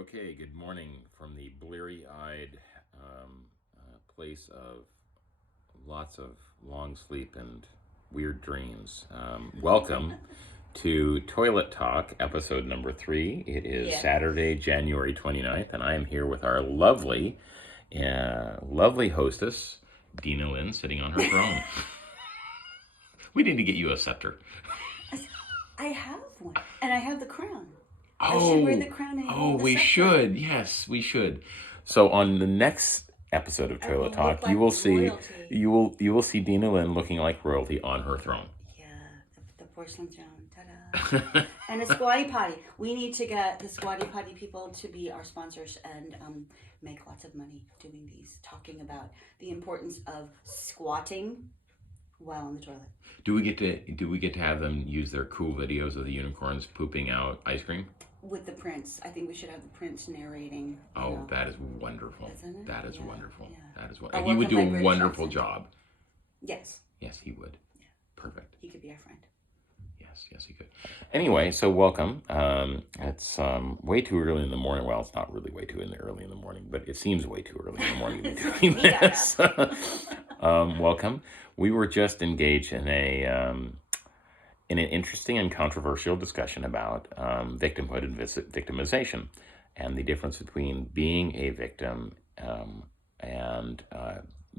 Okay, good morning from the bleary-eyed place of lots of long sleep and weird dreams. Welcome to Toilet Talk, episode number 3. It is Yeah. Saturday, January 29th, and I am here with our lovely hostess, Dina Lynn, sitting on her throne. We need to get you a scepter. I have one, and I have the crown. I should wear the Oh, crown and you oh, hold the we scepter. should. Yes, we should. So on the next episode of I Toilet will look Talk, you like will see royalty. you will see Dina Lynn looking like royalty on her throne. Yeah, the porcelain throne. Ta-da! And a squatty potty. We need to get the squatty potty people to be our sponsors and make lots of money doing these, talking about the importance of squatting while on the toilet. Do we get to have them use their cool videos of the unicorns pooping out ice cream? With the prince, I think we should have the prince narrating. Oh, that is wonderful. Isn't it? That is Yeah, wonderful. yeah. That is A wonderful. He work would of do my a British wonderful accent. job. Yes. Yes, he would. Yeah. Perfect. He could be our friend. Yes, he could. Anyway, so welcome. It's way too early in the morning. Well, it's not really way too early in the morning, but it seems way too early in the morning to be doing We got this. up. Welcome. We were just engaged in an interesting and controversial discussion about victimhood and victimization, and the difference between being a victim and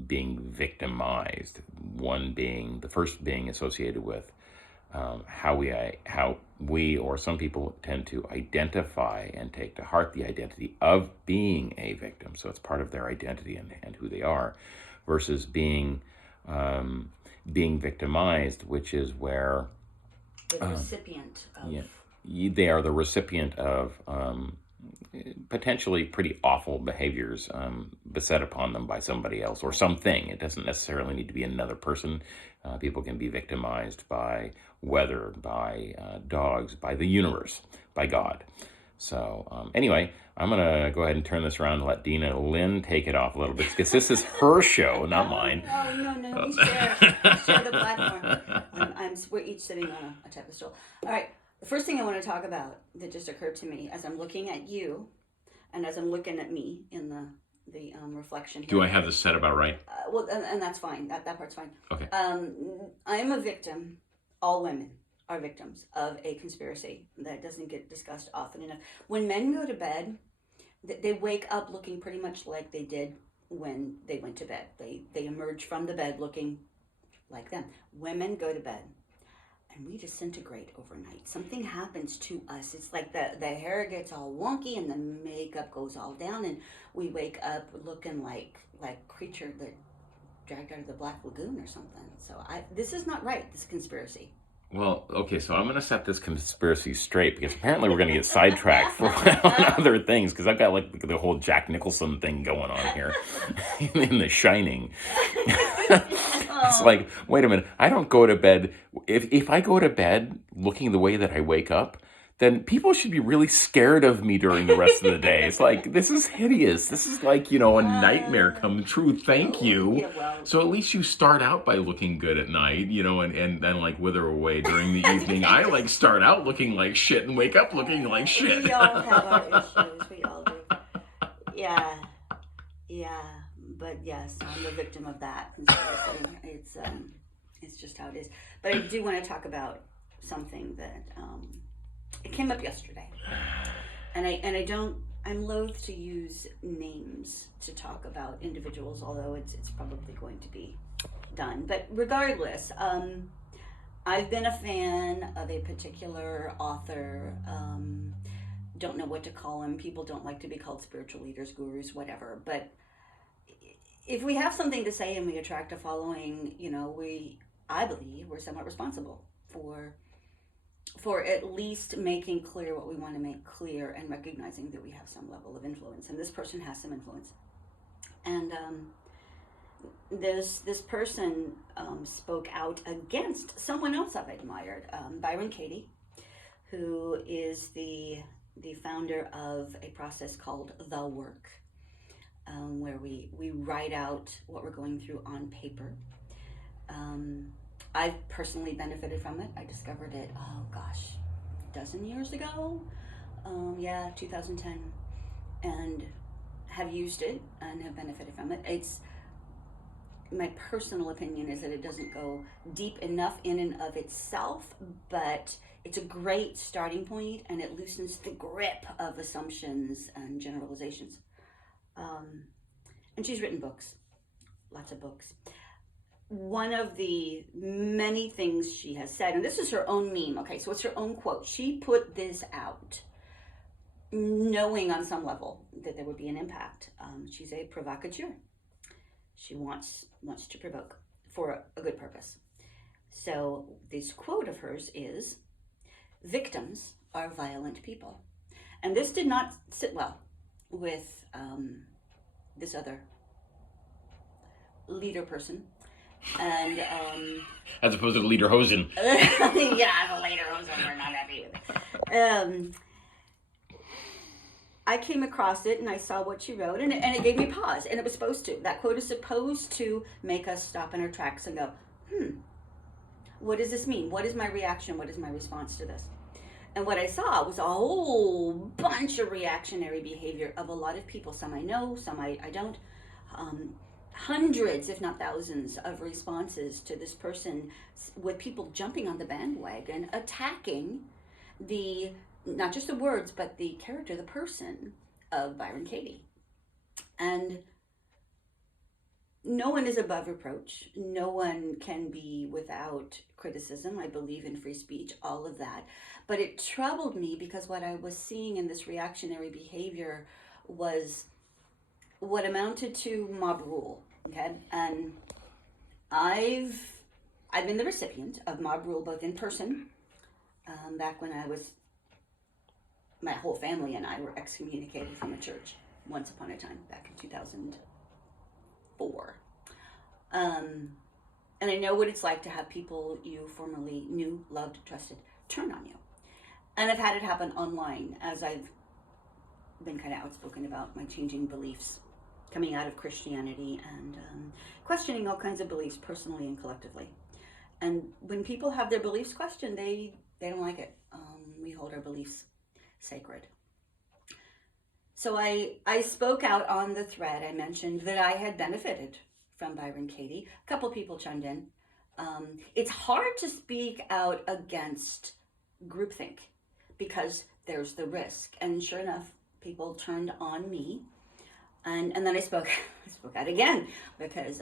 being victimized. The first being associated with how we or some people tend to identify and take to heart the identity of being a victim. So it's part of their identity and who they are, versus being victimized, which is where The recipient of. they are the recipient of potentially pretty awful behaviors beset upon them by somebody else or something. It doesn't necessarily need to be another person. People can be victimized by weather, by dogs, by the universe, by God. So anyway, I'm going to go ahead and turn this around and let Dina Lynn take it off a little bit, because this is her show, not mine. No. We share the platform. We're each sitting on a type of stool. All right. The first thing I want to talk about that just occurred to me as I'm looking at you, and as I'm looking at me in the reflection here. Do I have this set about right? Well, and that's fine. That part's fine. Okay. I'm a victim. All women are victims of a conspiracy that doesn't get discussed often enough. When men go to bed, they wake up looking pretty much like they did when they went to bed. They emerge from the bed looking like them. Women go to bed and we disintegrate overnight. Something happens to us. It's like the hair gets all wonky and the makeup goes all down, and we wake up looking like creature that dragged out of the Black Lagoon or something. So this is not right, this conspiracy. Well, okay, so I'm going to set this conspiracy straight, because apparently we're going to get sidetracked for on other things, because I've got like the whole Jack Nicholson thing going on here in The Shining. It's like, wait a minute, I don't go to bed. If I go to bed looking the way that I wake up, then people should be really scared of me during the rest of the day. It's like, this is hideous. This is like, a nightmare come true. Thank you. Yeah, well, So at least you start out by looking good at night, and then like wither away during the evening. I like start out looking like shit and wake up looking like shit. we all have our issues. We all do. Yeah. But yes, I'm the victim of that conspiracy. It's just how it is. But I do want to talk about something that it came up yesterday, and I'm loath to use names to talk about individuals, although it's probably going to be done. But regardless, I've been a fan of a particular author. Don't know what to call him. People don't like to be called spiritual leaders, gurus, whatever. But if we have something to say and we attract a following, I believe we're somewhat responsible for at least making clear what we want to make clear, and recognizing that we have some level of influence. And this person has some influence. And this person spoke out against someone else I've admired, Byron Katie, who is the founder of a process called The Work, where we write out what we're going through on paper. I've personally benefited from it. I discovered it, a dozen years ago. 2010. and have used it and have benefited from it. It's my personal opinion is that it doesn't go deep enough in and of itself, but it's a great starting point, and it loosens the grip of assumptions and generalizations. Um, and she's written books, lots of books. One of the many things she has said, and this is her own meme, okay, so it's her own quote. She put this out knowing on some level that there would be an impact. She's a provocateur. She wants to provoke for a good purpose. So this quote of hers is, "Victims are violent people." And this did not sit well with this other leader person. And as opposed to Leader Hosen. yeah, the later Hosen were not happy with it. I came across it and I saw what she wrote, and it gave me pause. And it was supposed to. That quote is supposed to make us stop in our tracks and go, what does this mean? What is my reaction? What is my response to this? And what I saw was a whole bunch of reactionary behavior of a lot of people. Some I know, some I don't. Hundreds, if not thousands, of responses to this person, with people jumping on the bandwagon, attacking not just the words, but the character, the person of Byron Katie. And no one is above reproach. No one can be without criticism. I believe in free speech, all of that. But it troubled me because what I was seeing in this reactionary behavior was what amounted to mob rule, okay? And I've been the recipient of mob rule, both in person, back when my whole family and I were excommunicated from a church once upon a time, back in 2004. And I know what it's like to have people you formerly knew, loved, trusted, turn on you. And I've had it happen online as I've been kind of outspoken about my changing beliefs, coming out of Christianity and questioning all kinds of beliefs personally and collectively. And when people have their beliefs questioned, they don't like it. We hold our beliefs sacred. So I spoke out on the thread. I mentioned that I had benefited from Byron Katie. A couple people chimed in. It's hard to speak out against groupthink because there's the risk. And sure enough, people turned on me. And then I spoke out again because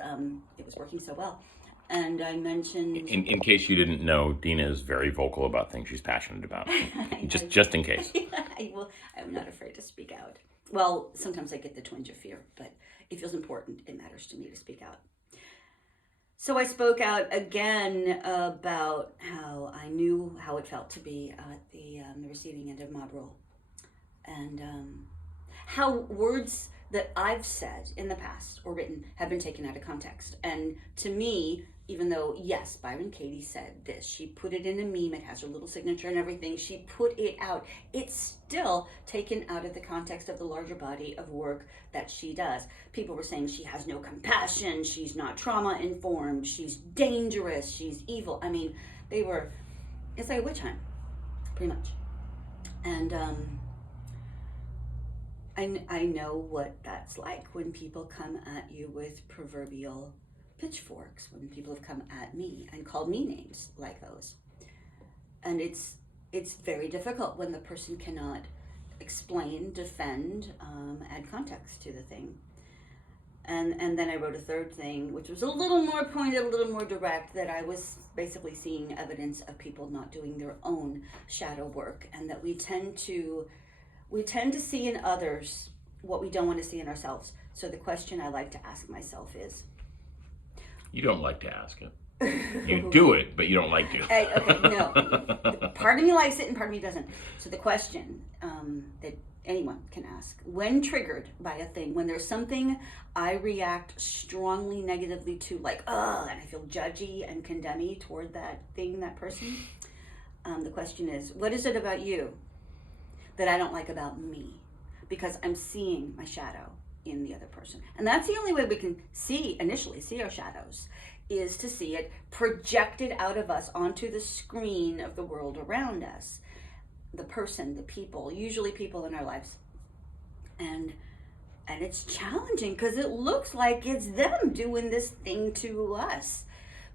it was working so well. And I mentioned... In case you didn't know, Dina is very vocal about things she's passionate about. just in case. I'm not afraid to speak out. Well, sometimes I get the twinge of fear, but it feels important. It matters to me to speak out. So I spoke out again about how I knew how it felt to be at the receiving end of mob rule. And how words that I've said in the past or written have been taken out of context. And to me, even though, yes, Byron Katie said this, she put it in a meme, it has her little signature and everything, she put it out, it's still taken out of the context of the larger body of work that she does. People were saying she has no compassion, she's not trauma-informed, she's dangerous, she's evil. I mean, it's like a witch hunt, pretty much. And I know what that's like when people come at you with proverbial pitchforks, when people have come at me and called me names like those. And it's very difficult when the person cannot explain, defend, add context to the thing. And then I wrote a third thing, which was a little more pointed, a little more direct, that I was basically seeing evidence of people not doing their own shadow work, and that we tend to see in others what we don't want to see in ourselves. So the question I like to ask myself is... You don't like to ask it. You do it, but you don't like to. Okay, no. Part of me likes it and part of me doesn't. So the question that anyone can ask, when triggered by a thing, when there's something I react strongly negatively to, like, and I feel judgy and condemning toward that thing, that person, the question is, what is it about you that I don't like about me? Because I'm seeing my shadow in the other person. And that's the only way we can initially see our shadows, is to see it projected out of us onto the screen of the world around us. The person, the people, usually people in our lives. and it's challenging because it looks like it's them doing this thing to us.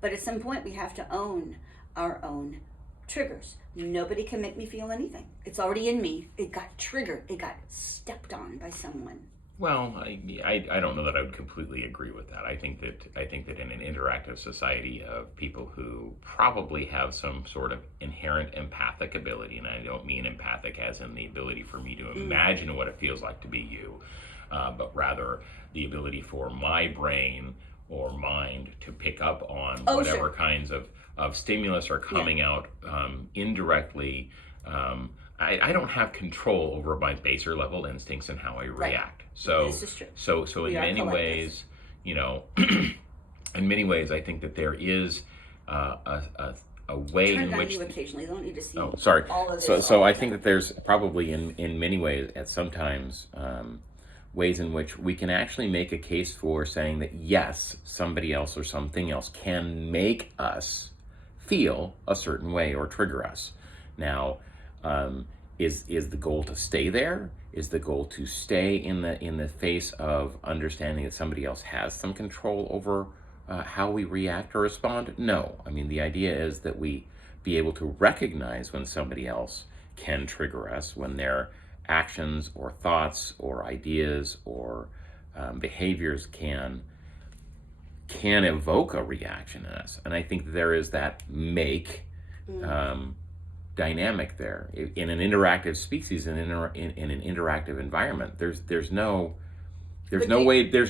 But at some point, we have to own our own triggers. Nobody can make me feel anything. It's already in me. It got triggered. It got stepped on by someone. Well, I don't know that I would completely agree with that. I think that in an interactive society of people who probably have some sort of inherent empathic ability, and I don't mean empathic as in the ability for me to imagine what it feels like to be you, but rather the ability for my brain or mind to pick up on whatever kinds of stimulus are coming out indirectly. I don't have control over my baser level instincts and how I react. So this is true. So in many ways, in many ways, I think that there is a way in which you occasionally don't need to see. Oh, sorry. All of this. So I think that there's probably in many ways at sometimes ways in which we can actually make a case for saying that yes, somebody else or something else can make us feel a certain way or trigger us. Now, is the goal to stay there? Is the goal to stay in the face of understanding that somebody else has some control over how we react or respond? No. I mean, the idea is that we be able to recognize when somebody else can trigger us, when their actions or thoughts or ideas or behaviors can evoke a reaction in us. And I think there is that dynamic there in an interactive species and in an interactive environment. There's no way to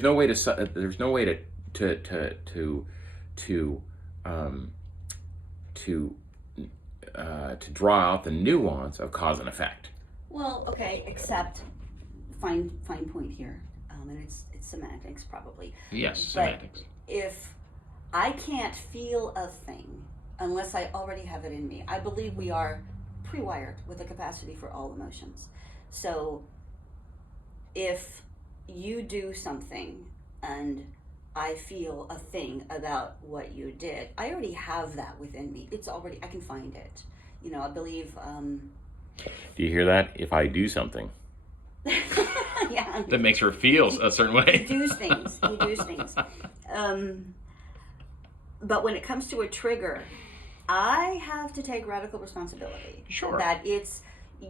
draw out the nuance of cause and effect. Well, okay, except fine point here, and it's semantics probably. Yes, but semantics. If I can't feel a thing unless I already have it in me, I believe we are pre-wired with a capacity for all emotions. So if you do something and I feel a thing about what you did, I already have that within me. It's already, I can find it. I believe. Do you hear that? If I do something. Yeah. That makes her feel a certain way. He does things. But when it comes to a trigger, I have to take radical responsibility. Sure. That it's,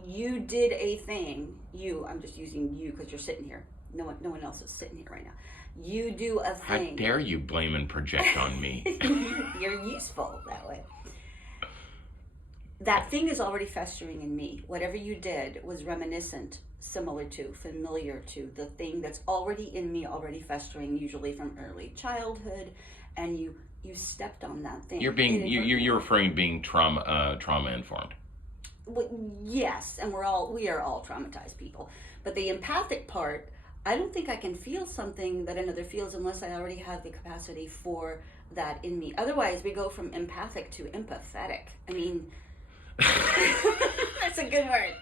you did a thing. I'm just using you because you're sitting here. No one else is sitting here right now. You do a thing. How dare you blame and project on me? You're useful that way. That thing is already festering in me. Whatever you did was reminiscent, similar to, familiar to the thing that's already in me, already festering, usually from early childhood, and you stepped on that thing. You're referring to being trauma informed. Well, yes, and we are all traumatized people. But the empathic part, I don't think I can feel something that another feels unless I already have the capacity for that in me. Otherwise, we go from empathic to empathetic. I mean, that's a good word.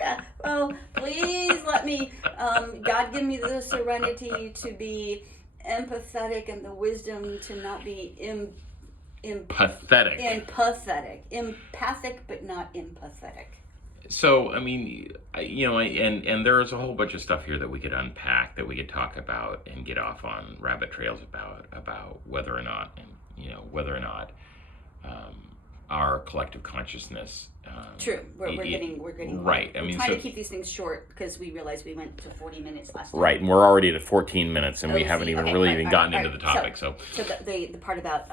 Yeah. Well, please let me, God give me the serenity to be empathetic and the wisdom to not be pathetic. Empathic, but not empathetic. So, I mean, and there is a whole bunch of stuff here that we could unpack, that we could talk about and get off on rabbit trails about whether or not, our collective consciousness. True, we're getting right. We're trying to keep these things short because we realized we went to 40 minutes last time. Right, and we're already at 14 minutes, and we haven't even gotten into the topic. So the part about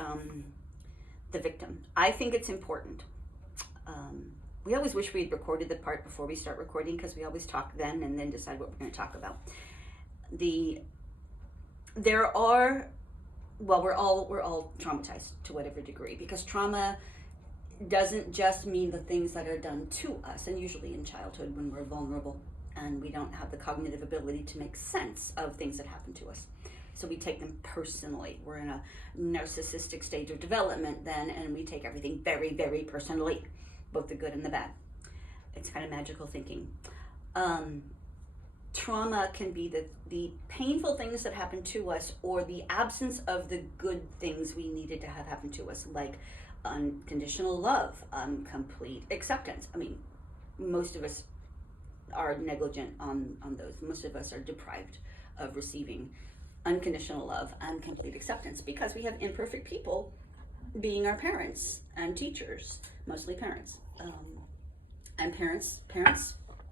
the victim, I think it's important. We always wish we'd recorded the part before we start recording because we always talk then and then decide what we're going to talk about. We're all traumatized to whatever degree, because trauma doesn't just mean the things that are done to us, and usually in childhood when we're vulnerable and we don't have the cognitive ability to make sense of things that happen to us. So we take them personally. We're in a narcissistic stage of development then, and we take everything very, very personally, both the good and the bad. It's kind of magical thinking. Trauma can be the painful things that happen to us, or the absence of the good things we needed to have happen to us, like unconditional love, complete acceptance. I mean, most of us are negligent on those. Most of us are deprived of receiving unconditional love and complete acceptance because we have imperfect people being our parents and teachers, mostly parents. And parents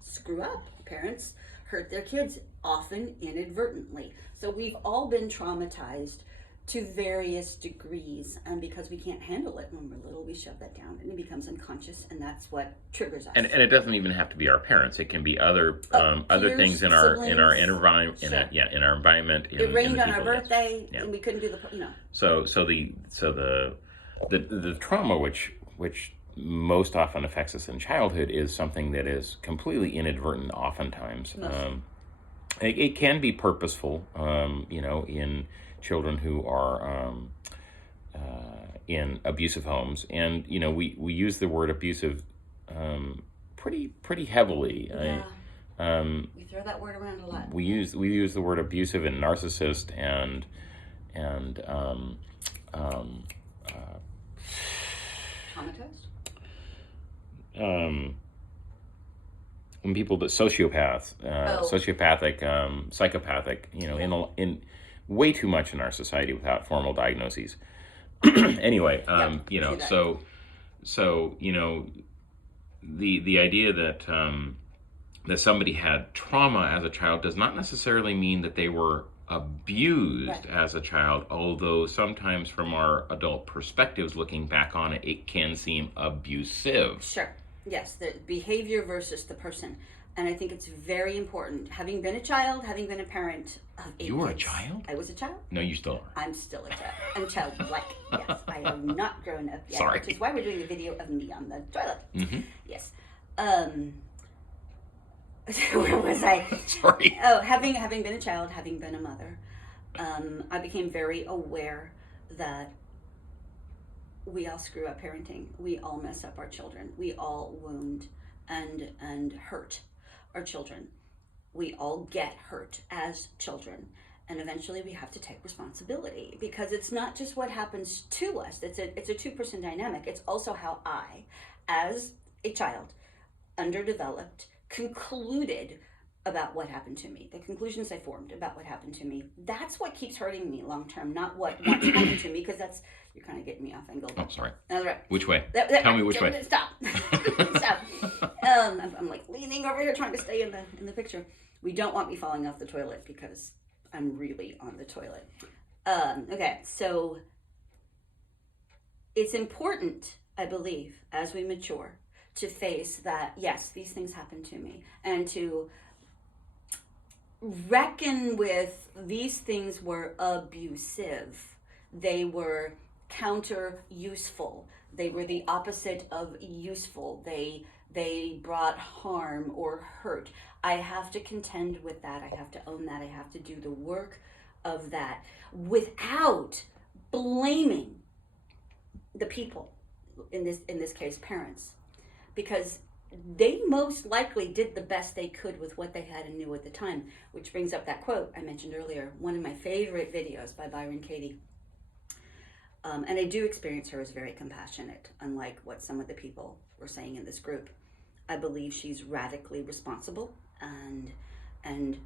screw up. Parents hurt their kids, often inadvertently. So we've all been traumatized to various degrees, and because we can't handle it when we're little, we shove that down, and it becomes unconscious, and that's what triggers us. And it doesn't even have to be our parents. It can be other Peers, things in our siblings, environment. sure. In our environment. It rained the on our people, yes. birthday, Yeah. and we couldn't do the So the trauma which most often affects us in childhood is something that is completely inadvertent. Oftentimes, it can be purposeful. In children who are in abusive homes, and we use the word abusive pretty heavily. Yeah. We throw that word around a lot. We use the word abusive and narcissist and Traumatized? when people that sociopaths, sociopathic, psychopathic, Yeah. in way too much in our society without formal diagnoses. Anyway, see that. so the idea that that somebody had trauma as a child does not necessarily mean that they were abused Right. as a child, although sometimes from our adult perspectives looking back on it, it can seem abusive. Sure. Yes, the behavior versus the person. And I think it's very important. Having been a child, having been a parent of 8 You were a kids. child? I was a child. No, you still are. I'm still a child. I'm childlike. Yes, I have not grown up yet. Sorry. Which is why we're doing the video of me on the toilet. Mm-hmm. Yes. Where was I? Sorry. Oh, having been a child, having been a mother, I became very aware that we all screw up parenting. We all mess up our children. We all wound and hurt our children. We all get hurt as children. And eventually we have to take responsibility because it's not just what happens to us. It's a two-person dynamic. It's also how I, as a child, underdeveloped, concluded about what happened to me. The conclusions I formed about what happened to me. That's what keeps hurting me long term, not what happened to me, because you're kind of getting me off angle. Oh, sorry. That's right. Which way? Tell me which way. Stop. Stop. I'm like leaning over here trying to stay in the picture. We don't want me falling off the toilet because I'm really on the toilet. Okay, so it's important, I believe, as we mature, to face that, yes, these things happen to me, and to reckon with these things were abusive. They were counter useful. They were the opposite of useful. They brought harm or hurt. I have to contend with that. I have to own that. I have to do the work of that without blaming the people, in this case parents, because they most likely did the best they could with what they had and knew at the time, which brings up that quote I mentioned earlier, one of my favorite videos by Byron Katie. And I do experience her as very compassionate, unlike what some of the people were saying in this group. I believe she's radically responsible and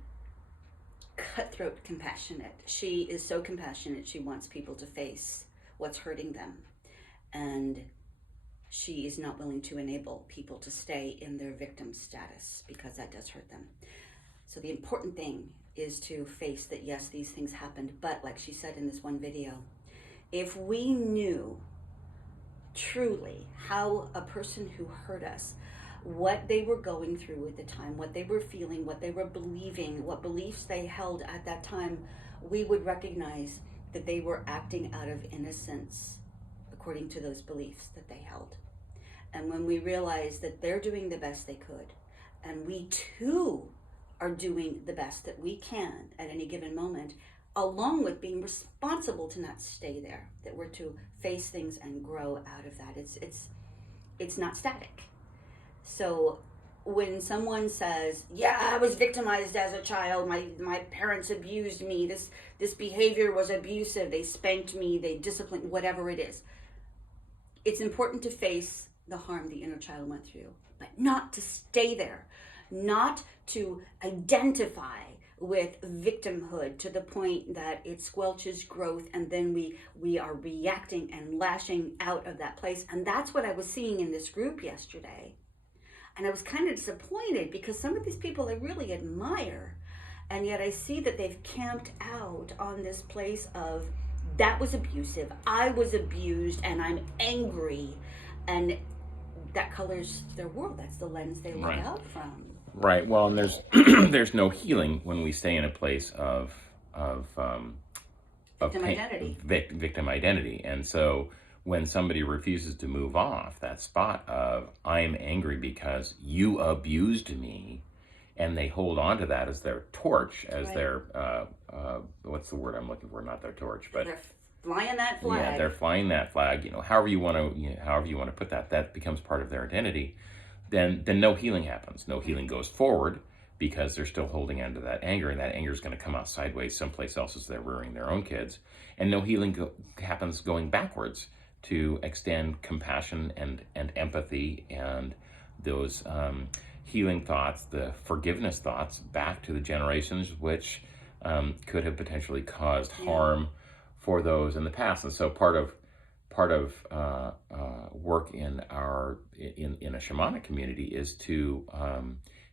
cutthroat compassionate. She is so compassionate, she wants people to face what's hurting them. And she is not willing to enable people to stay in their victim status because that does hurt them. So the important thing is to face that, yes, these things happened, but like she said in this one video, if we knew truly how a person who hurt us, what they were going through at the time, what they were feeling, what they were believing, what beliefs they held at that time, we would recognize that they were acting out of innocence according to those beliefs that they held. And when we realize that they're doing the best they could, and we too are doing the best that we can at any given moment, along with being responsible to not stay there, that we're to face things and grow out of that. It's not static. So when someone says, yeah, I was victimized as a child, my parents abused me, this behavior was abusive, they spanked me, they disciplined, whatever it is, it's important to face the harm the inner child went through, but not to stay there, not to identify with victimhood to the point that it squelches growth, and then we are reacting and lashing out of that place. And that's what I was seeing in this group yesterday. And I was kind of disappointed because some of these people I really admire, and yet I see that they've camped out on this place of, that was abusive, I was abused, and I'm angry, and that colors their world. That's the lens they look Right. out from. Right. Well, and there's there's no healing when we stay in a place of Victim pain, identity. victim identity, and so when somebody refuses to move off that spot of I'm angry because you abused me, and they hold on to that as their torch, as Right. their what's the word I'm looking for? Not their torch, but They're flying that flag. yeah, they're flying that flag. However you want to, however you want to put that, that becomes part of their identity. Then no healing happens. No healing goes forward because they're still holding on to that anger, and that anger is going to come out sideways someplace else as they're rearing their own kids. And no healing happens going backwards to extend compassion and empathy and those healing thoughts, the forgiveness thoughts, back to the generations which could have potentially caused harm for those in the past. And so part of work in a shamanic community is to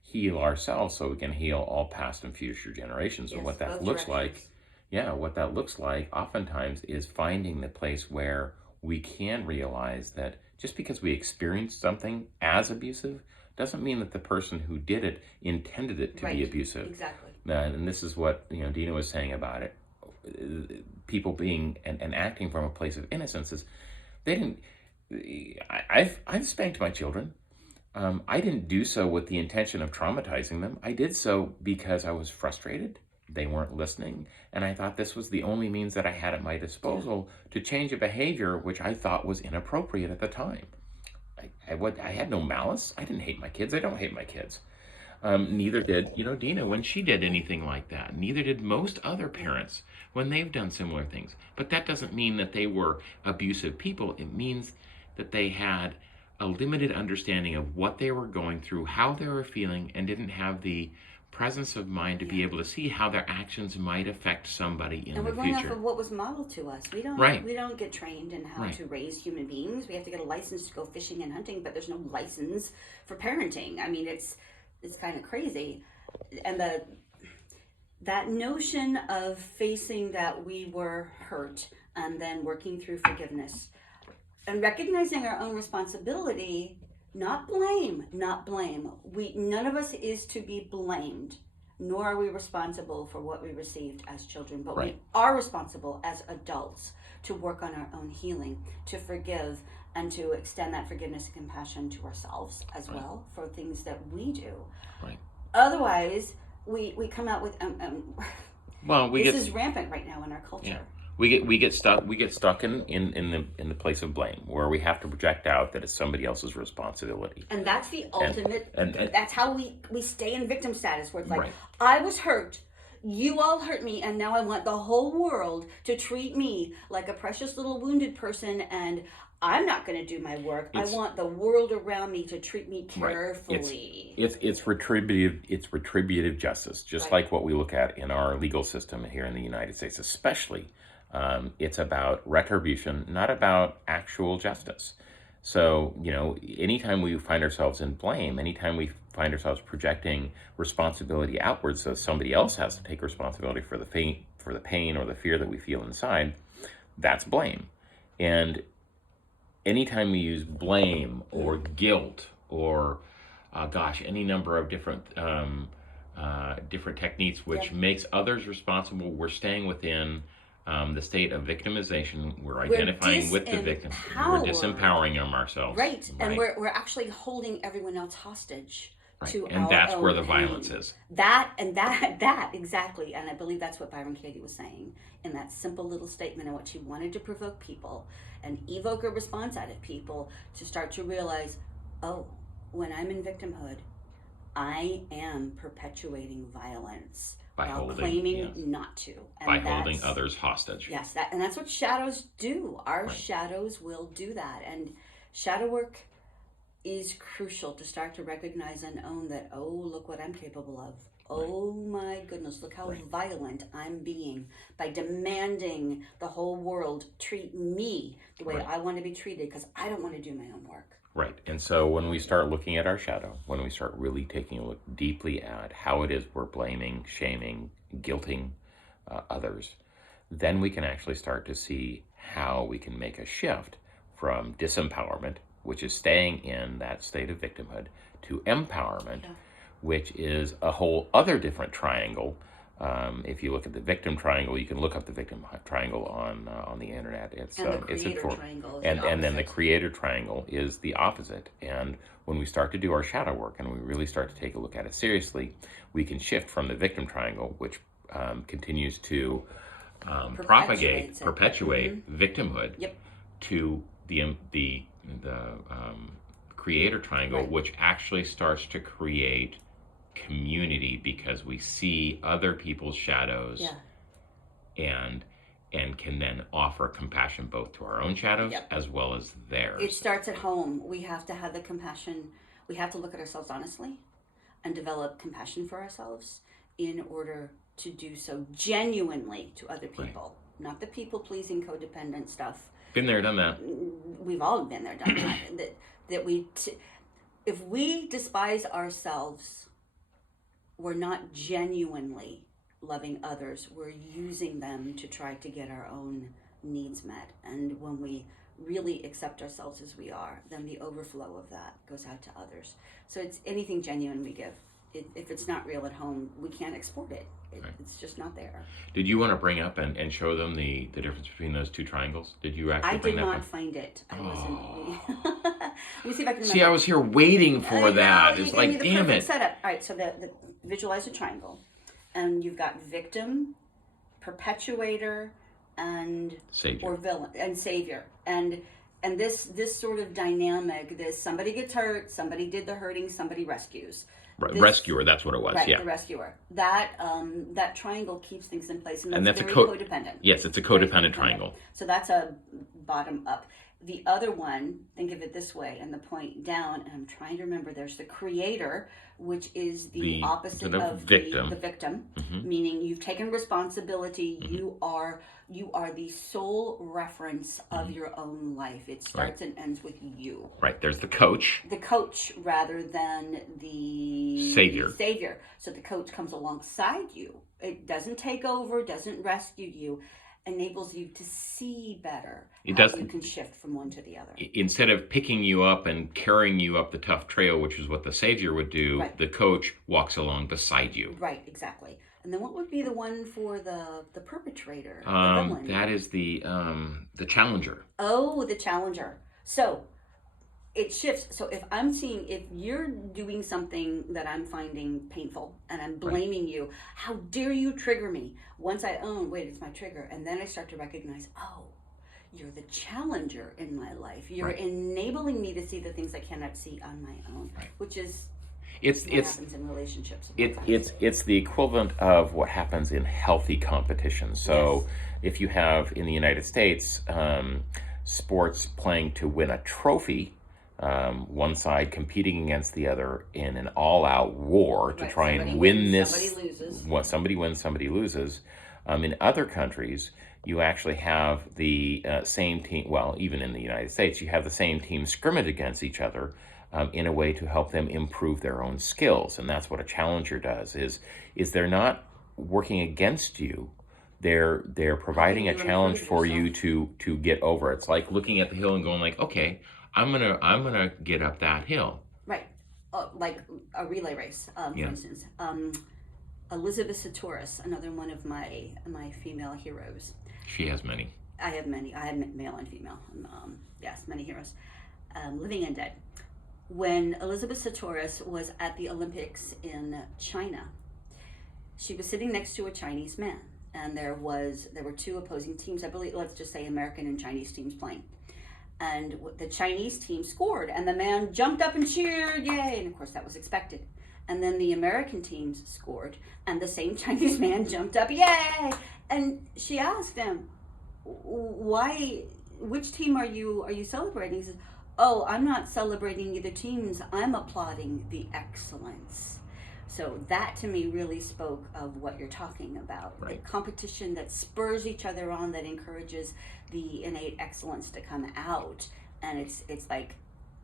heal ourselves so we can heal all past and future generations. Yes, and what that both looks directions. like, what that looks like oftentimes is finding the place where we can realize that just because we experienced something as abusive doesn't mean that the person who did it intended it to be Right. abusive. Exactly. And this is what Dina was saying about it. People being and acting from a place of innocence is they didn't. I've spanked my children. I didn't do so with the intention of traumatizing them. I did so because I was frustrated. They weren't listening, and I thought this was the only means that I had at my disposal to change a behavior which I thought was inappropriate at the time. I had no malice. I didn't hate my kids. I don't hate my kids. Neither did, Dina when she did anything like that. Neither did most other parents when they've done similar things. But that doesn't mean that they were abusive people. It means that they had a limited understanding of what they were going through, how they were feeling, and didn't have the presence of mind to be able to see how their actions might affect somebody in And the we're going off future. of what was modeled to us. We don't Right. we don't get trained in how Right. to raise human beings. We have to get a license to go fishing and hunting, but there's no license for parenting. I mean, it's kind of crazy. And that notion of facing that we were hurt and then working through forgiveness and recognizing our own responsibility, not blame. None of us is to be blamed, nor are we responsible for what we received as children, but Right. we are responsible as adults to work on our own healing, to forgive, and to extend that forgiveness and compassion to ourselves as well for things that we do. Right. Otherwise, we come out with Well, we this get is rampant right now in our culture. Yeah. We get stuck in the place of blame where we have to project out that it's somebody else's responsibility. And that's the ultimate. and- That's how we stay in victim status, where it's like, Right. I was hurt, you all hurt me, and now I want the whole world to treat me like a precious little wounded person, and I'm not going to do my work. I want the world around me to treat me carefully. It's retributive justice, just Right. like what we look at in our legal system here in the United States, especially. It's about retribution, not about actual justice. So, anytime we find ourselves in blame, anytime we find ourselves projecting responsibility outwards, so somebody else has to take responsibility for the pain or the fear that we feel inside, that's blame. And anytime we use blame or guilt or any number of different techniques which makes others responsible, we're staying within the state of victimization. We're identifying with the victim. We're disempowering them ourselves. Right. And we're actually holding everyone else hostage. To and our that's own where the pain. violence is. That exactly. And I believe that's what Byron Katie was saying in that simple little statement, in what she wanted to provoke people and evoke a response out of people to start to realize, oh, when I'm in victimhood, I am perpetuating violence while claiming not to. And by holding others hostage. Yes, and that's what shadows do. Our shadows will do that. And shadow work is crucial to start to recognize and own that, oh, look what I'm capable of. Oh my goodness, look how violent I'm being by demanding the whole world treat me the way I want to be treated because I don't want to do my own work. Right. And so when we start looking at our shadow, when we start really taking a look deeply at how it is we're blaming, shaming, guilting others, then we can actually start to see how we can make a shift from disempowerment, which is staying in that state of victimhood, to empowerment, which is a whole other different triangle. If you look at the victim triangle, you can look up the victim triangle on the internet. It's the creator triangle is and then the creator triangle is the opposite. And when we start to do our shadow work and we really start to take a look at it seriously, we can shift from the victim triangle, which continues to perpetuate victimhood, to the creator triangle, which actually starts to create community because we see other people's shadows and can then offer compassion both to our own shadows as well as theirs. It starts at home. We have to have the compassion. We have to look at ourselves honestly and develop compassion for ourselves in order to do so genuinely to other people, not the people-pleasing codependent stuff. Been there, done that. We've all been there, done that. If we despise ourselves, we're not genuinely loving others. We're using them to try to get our own needs met. And when we really accept ourselves as we are, then the overflow of that goes out to others. So it's anything genuine we give. If it's not real at home, we can't export it. It's just not there. Did you want to bring up and show them the difference between those two triangles? Did you actually bring that up? I did not find it. I wasn't. Let me see if I can remember. See, I was here waiting for that. It's like, damn it. Setup. All right, so the visualize a triangle. And you've got victim, perpetuator, and savior. Or villain and savior. And this sort of dynamic, somebody gets hurt, somebody did the hurting, somebody rescues. Right, rescuer, that's what it was. The rescuer. That triangle keeps things in place, and that's very codependent. Yes, it's a codependent triangle. So that's a bottom up. The other one, think of it this way, and the point down, and I'm trying to remember, there's the creator, which is the opposite of victim. The victim, meaning you've taken responsibility, you are the sole reference of your own life. It starts and ends with you. Right, there's the coach. The coach rather than the savior. So the coach comes alongside you. It doesn't take over, doesn't rescue you. Enables you to see better how you can shift from one to the other. Instead of picking you up and carrying you up the tough trail, which is what the savior would do, the coach walks along beside you. Right, exactly. And then what would be the one for the perpetrator? That is the challenger. Oh, the challenger. So it shifts. So if you're doing something that I'm finding painful and I'm blaming you, how dare you trigger me? Once I own, wait, it's my trigger. And then I start to recognize, oh, you're the challenger in my life. You're enabling me to see the things I cannot see on my own, which is what happens in relationships. It's the equivalent of what happens in healthy competition. So if you have in the United States sports playing to win a trophy, one side competing against the other in an all-out war to try and win this. Somebody loses. Somebody wins, somebody loses. In other countries, you actually have the same team. Well, even in the United States, you have the same team scrimmage against each other in a way to help them improve their own skills. And that's what a challenger does. Is they're not working against you. They're providing a challenge for you to get over. It's like looking at the hill and going like, okay, I'm gonna get up that hill. Right, like a relay race, for instance. Elizabeth Sattouris, another one of my female heroes. She has many. I have many. I have male and female. Yes, many heroes, living and dead. When Elizabeth Sattouris was at the Olympics in China, she was sitting next to a Chinese man, and there were two opposing teams. I believe, let's just say, American and Chinese teams playing. And the Chinese team scored, and the man jumped up and cheered, yay! And of course, that was expected. And then the American teams scored, and the same Chinese man jumped up, yay! And she asked him, "Why? Which team are you celebrating?" He says, oh, I'm not celebrating either teams, I'm applauding the excellence. So that to me really spoke of what you're talking about. Right. The competition that spurs each other on, that encourages the innate excellence to come out. And it's like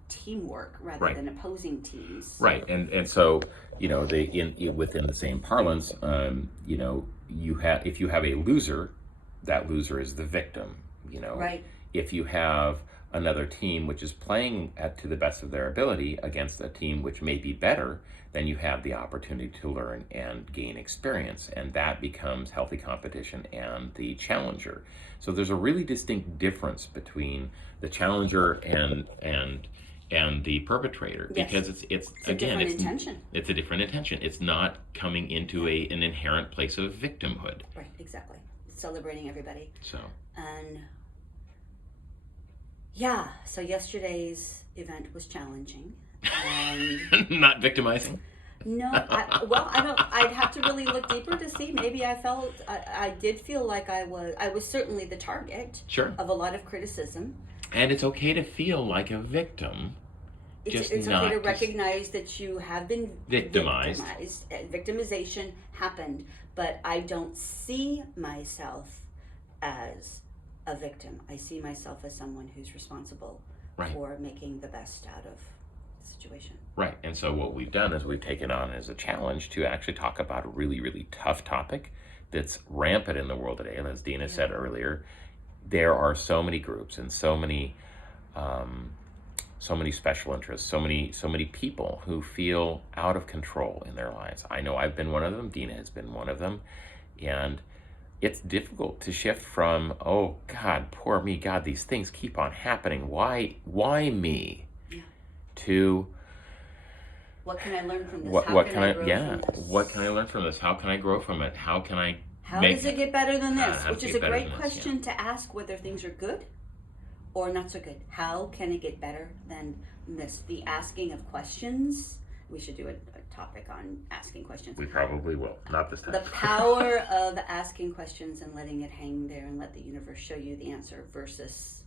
teamwork rather Right. than opposing teams. Right, and so they within the same parlance, you have if you have a loser, that loser is the victim. Right. If you have another team which is playing to the best of their ability against a team which may be better, then you have the opportunity to learn and gain experience, and that becomes healthy competition and the challenger. So there's a really distinct difference between the challenger and the perpetrator, Yes. because it's a again different intention. it's a different intention. It's not coming into an inherent place of victimhood. Right, exactly. Celebrating everybody. So And yeah, so yesterday's event was challenging. And not victimizing. no, I'd have to really look deeper to see. Maybe I did feel like I was certainly the target Sure. of a lot of criticism. And it's okay to feel like a victim. It's not okay to recognize that you have been victimized. Victimization happened, but I don't see myself as a victim. I see myself as someone who's responsible Right. for making the best out of the situation. Right. And so what we've done is we've taken on as a challenge to actually talk about a really, really tough topic that's rampant in the world today. And as Dina said earlier, there are so many groups and so many special interests, so many people who feel out of control in their lives. I know I've been one of them. Dina has been one of them. And it's difficult to shift from, oh God, poor me, God, these things keep on happening. Why me? Yeah. To what can I learn from this? what can I grow yeah, from this? what can I learn from this? How can I grow from it? How can I How does it get better than this? how Which does is it a get better great than this? question to ask, whether things are good or not so good. How can it get better than this? The asking of questions. We should do a topic on asking questions. We probably will. Not this time. The power of asking questions and letting it hang there and let the universe show you the answer versus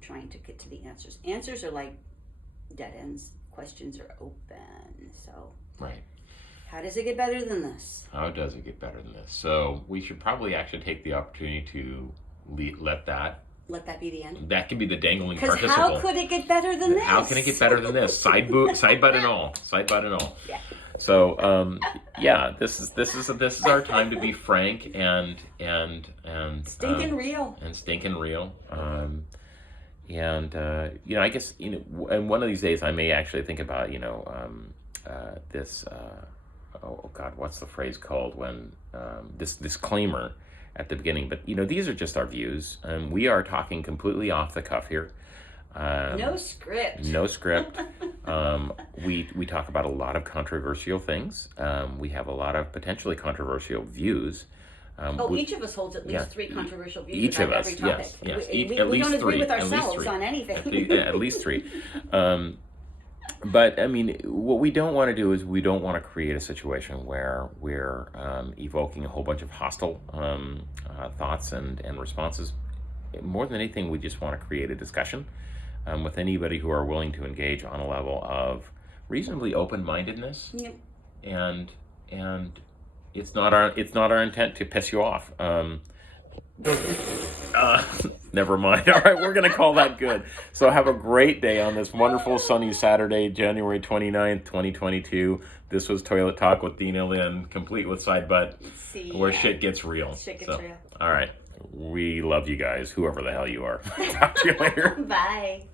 trying to get to the answers. Answers are like dead ends. Questions are open. So Right. how does it get better than this? How does it get better than this? So we should probably actually take the opportunity to let that be the end. That can be the dangling Because participle. how could it get better than this? How can it get better than this? Side butt and all. Side butt and all. Yeah. So this is our time to be frank and Stinking real. and stinking real. I guess and one of these days I may actually think about this. Oh God, what's the phrase called when this disclaimer at the beginning? But these are just our views, and we are talking completely off the cuff here. No script. No script. We talk about a lot of controversial things. We have a lot of potentially controversial views. Each of us holds at least three controversial views Each of about us, every topic. yes. We At least don't agree three. with At least ourselves three. on anything. At least three. But I mean, what we don't want to do is we don't want to create a situation where we're evoking a whole bunch of hostile thoughts and responses. More than anything, we just want to create a discussion with anybody who are willing to engage on a level of reasonably open-mindedness. Yep. And it's not our intent to piss you off. Never mind. All right, we're going to call that good. So have a great day on this wonderful sunny Saturday, January 29th, 2022. This was Toilet Talk with Dina Lynn, complete with side butt, where shit gets real. Shit gets real. All right. We love you guys, whoever the hell you are. Talk to you later. Bye.